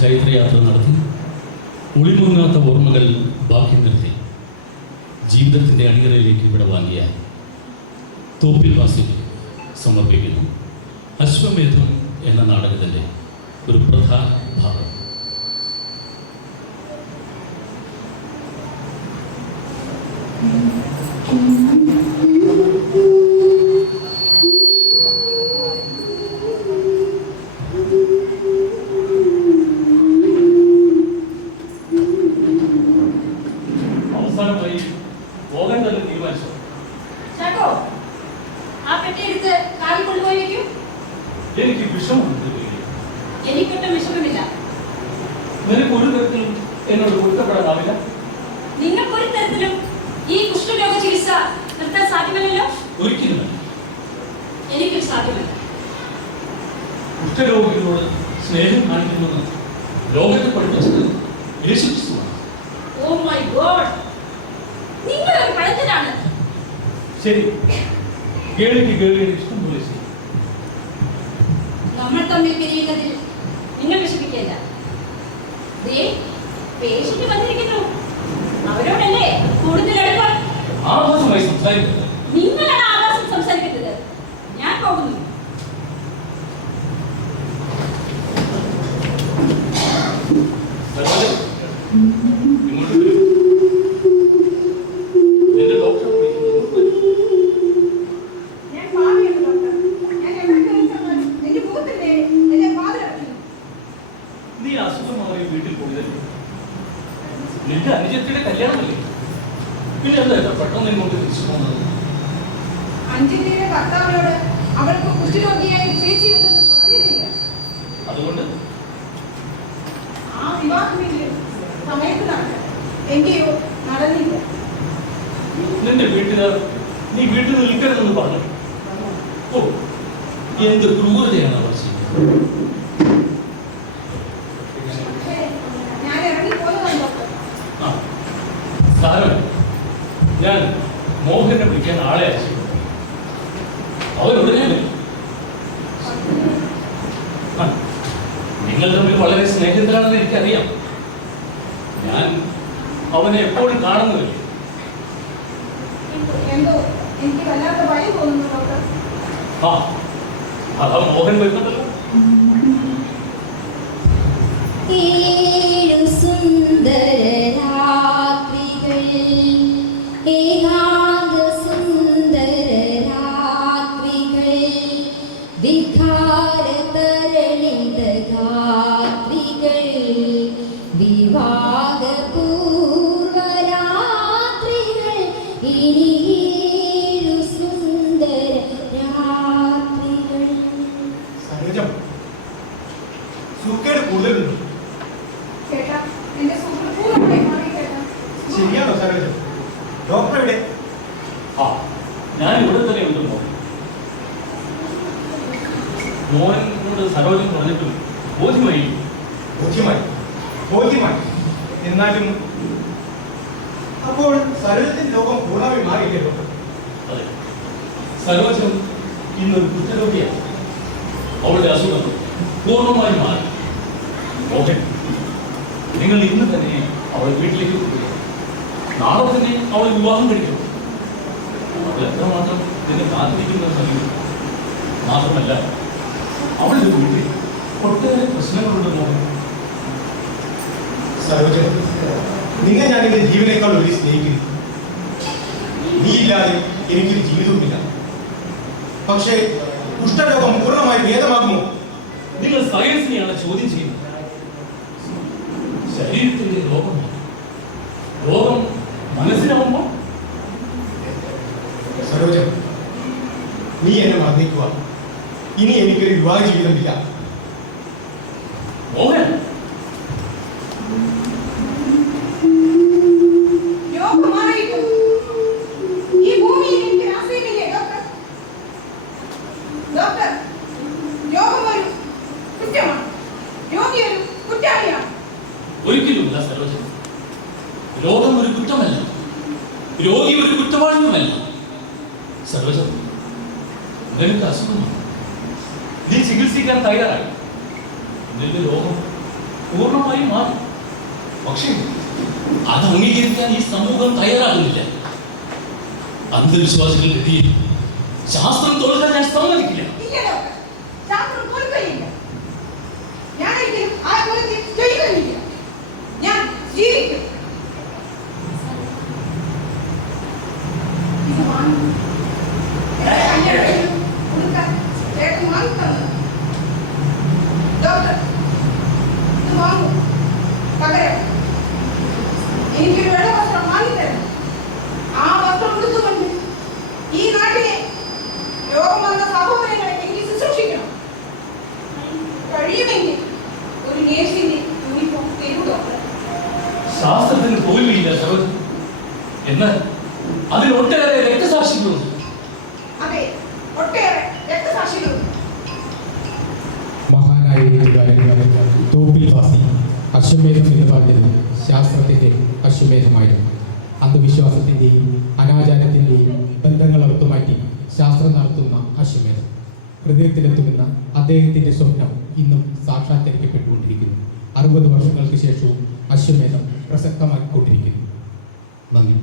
ചൈത്രയാത്ര നടത്തി ഒളിമുങ്ങാത്ത ഓർമ്മകൾ ബാക്കി നിർത്തി ജീവിതത്തിൻ്റെ അണിയറയിലേക്ക് ഇവിടെ വാങ്ങിയ തോപ്പിൽ വാസിൽ സമർപ്പിക്കുന്നു അശ്വമേധം എന്ന നാടകത്തിൻ്റെ ഒരു പ്രധാന ഭാഗം. അവസാനമായി പോകാൻ തന്നെ തീരുമാനിച്ചു. എനിക്ക് വിഷമമുണ്ട്. എനിക്കൊട്ടും വിഷമമില്ല. നിനക്ക് ഒരു തരത്തിലും എന്നോട് പൊരുത്തപ്പെടാനാവില്ല. നിങ്ങൾക്കൊരു തരത്തിലും ഈ കുഷ്ഠരോഗ ചികിത്സ നിർത്താൻ സാധ്യമല്ലല്ലോ. ഒരിക്കലും എനിക്കും സാധ്യമല്ല. കുഷ്ഠരോഗികളോട് സ്നേഹം കാണിക്കുമെന്ന് ലോകത്തെ പഠിപ്പിച്ചത് യേശുക്രിസ്തുവാണ്. ഓ മൈ ഗോഡ്, നിങ്ങൾ ഒരു പഴഞ്ചനാണ്. ശരി, കേളിക്ക് കേളിയുടെ ഇഷ്ടം പോലെ ശരി. നമ്മൾ തമ്മിൽ പിരിയുന്നതിൽ നിങ്ങൾ വിഷമിക്കേണ്ട. പേഷ്യന്റ് വന്നിരിക്കുന്നു, അവരോടല്ലേ കൂടുതൽ അടുപ്പം. ആഭാസമായി സംസാരിക്കുന്നത്. നിങ്ങളാണ് ആഭാസം സംസാരിക്കുന്നത്. ഞാൻ പോകുന്നു. നിന്റെ അനുജത്തിയുടെ കല്യാണമല്ലേ, പിന്നെ എന്താ പെട്ടെന്ന് ഇങ്ങോട്ട് തിരിച്ചു പോകുന്നത്? അഞ്ജലിയുടെ ഭർത്താവിനോട് അവൾക്ക് കുഷ്ഠരോഗിയായി ചേച്ചിയുണ്ടെന്ന് പറഞ്ഞിട്ടില്ല. അതുകൊണ്ട് ആ വിവാഹമെങ്കിലും സമയത്ത് നടക്കണം. എങ്കയോ നടന്നില്ല. നിന്റെ വീട്ടുകാർ നീ വീട്ടിൽ നിൽക്കരുതെന്ന് പറഞ്ഞു. ഓ, എന്ത് ക്രൂരതയാണ് അവർ ചെയ്യുന്നത്. ഞാൻ മോഹനെ വിളിക്കാൻ ആളെ അയച്ചു. അവരുടനെ നിങ്ങൾ തമ്മിൽ വളരെ സ്നേഹിതരാണെന്ന് എനിക്കറിയാം. ഞാൻ അവനെ എപ്പോഴും കാണുന്നില്ല. ആ, അതാ മോഹൻ വരുന്നുണ്ടല്ലോ. ഞാൻ ഇവിടെ തന്നെ ഉണ്ട്. മോഹനോട് സരോജം പറഞ്ഞിട്ടും ബോധ്യമായി. എന്നാലും അപ്പോൾ സരോജത്തിന്റെ ലോകം പൂർണ്ണമായി മാറിയില്ലല്ലോ. അതെ, സരോജം ഇന്നൊരു കുഷ്ഠരോഗിയാണ്. അവളുടെ അസുഖം പൂർണ്ണമായി മാറി. മോഹൻ, നിങ്ങൾ ഇന്ന് തന്നെ അവളെ വീട്ടിലേക്ക് കൊണ്ടുപോയി. നാളെ തന്നെ അവളെ വിവാഹം കഴിക്കണം. അവൾ എത്രമാത്രം ഇതിനെ കാത്തിരിക്കുന്നതെന്നറിയും. മാത്രമല്ല, അവളുടെ വീട്ടിൽ ഒട്ടേറെ പ്രശ്നങ്ങളുണ്ട്. മോഹൻ, സരോജൻ, നിന്നെ ഞാൻ എന്റെ ജീവനേക്കാൾ ഒരു സ്നേഹിക്കുന്നു. നീ ഇല്ലാതെ എനിക്കൊരു ജീവിതവുമില്ല. പക്ഷേ കുഷ്ഠരോഗം പൂർണ്ണമായി ഭേദമാകുമോ? നിങ്ങൾ സയൻസിനെയാണ് ചോദ്യം ചെയ്യുന്നത്. ശരീരത്തിന്റെ രോഗമാണ്. രോഗം മനസ്സിലാവുമ്പോൾ സരോജൻ, നീ എന്നെ മറന്നിക്കുക. ഇനി എനിക്കൊരു വിവാഹ ജീവിതമില്ല. മോഹൻ, ഒരിക്കലുമില്ല സരോജൻ. രോഗം ഒരു കുറ്റമല്ല, രോഗി ഒരു കുറ്റവാളിയുമല്ല. സരോജൻ, നിനക്ക് അസുഖമാണ്. നീ ചികിത്സിക്കാൻ തയ്യാറായി. നിന്റെ രോഗം പൂർണ്ണമായും മാറി. പക്ഷേ അത് അംഗീകരിക്കാൻ ഈ സമൂഹം തയ്യാറാകുന്നില്ല. അന്ധവിശ്വാസികൾക്കിടയിൽ ശാസ്ത്രം തോൽക്കാൻ ഞാൻ സമ്മതിക്കില്ല. ഇല്ല ഡോക്ടർ, ശാസ്ത്രം തോൽക്കുകയില്ല. ഞാനെങ്കിലും ആത്മഹത്യ ചെയ്യുകയില്ല. ഞാൻ ജീവിക്കും. ഇത് വാങ്ങൂ. എന്റെ കല്യാണം കൊടുക്കാൻ ചേട്ടൻ വാങ്ങിത്തന്നത്. ഡോക്ടർ, ഇത് വാങ്ങൂ. പകരം എനിക്കൊരു വെള്ള വസ്ത്രം വാങ്ങിത്തരണം. ആ വസ്ത്രം ഉടുത്തുകൊണ്ട് ഈ നാട്ടിലെ രോഗം വന്ന സഹോദരങ്ങളെ എനിക്ക് ശുശ്രൂഷിക്കണം. കഴിയുമെങ്കിൽ ഒരു നേഴ്സിന്റെ യൂണിഫോം തരൂ ഡോക്ടർ. ശാസ്ത്രത്തിന് തോൽവിയില്ല സഹോദരൻ. എന്നാൽ അതിൽ ഒട്ടേറെ രക്തസാക്ഷികളുണ്ട്. അതെ, ഒട്ടേറെ രക്തസാക്ഷികളുണ്ട്. മഹാനായ എഴുത്തുകാരൻ തോപ്പിൽ ഫാസി അശ്വമേധം എന്ന് പറഞ്ഞത് ശാസ്ത്രത്തിൻ്റെ അശ്വമേധമായിരുന്നു. അന്ധവിശ്വാസത്തിൻ്റെയും അനാചാരത്തിൻ്റെയും ബന്ധങ്ങൾ അറുത്തുമാറ്റി ശാസ്ത്രം നടത്തുന്ന അശ്വമേധം ഹൃദയത്തിലെത്തുമെന്ന അദ്ദേഹത്തിൻ്റെ സ്വപ്നം ഇന്നും സാക്ഷാത്കരിക്കപ്പെട്ടുകൊണ്ടിരിക്കുന്നു. 60 വർഷങ്ങൾക്ക് ശേഷവും അശ്വമേധം പ്രസക്തമാക്കിക്കൊണ്ടിരിക്കുന്നു. നന്ദി.